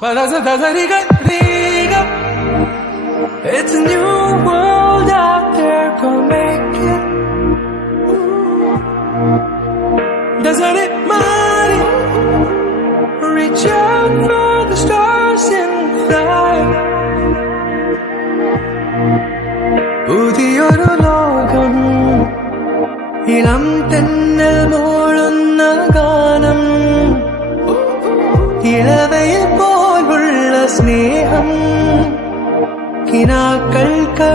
It's a new world out there, go make it. Doesn't it matter? Reach out for the stars and fly. പുതിയൊരു ലോകം ഇളം തെന്നൽ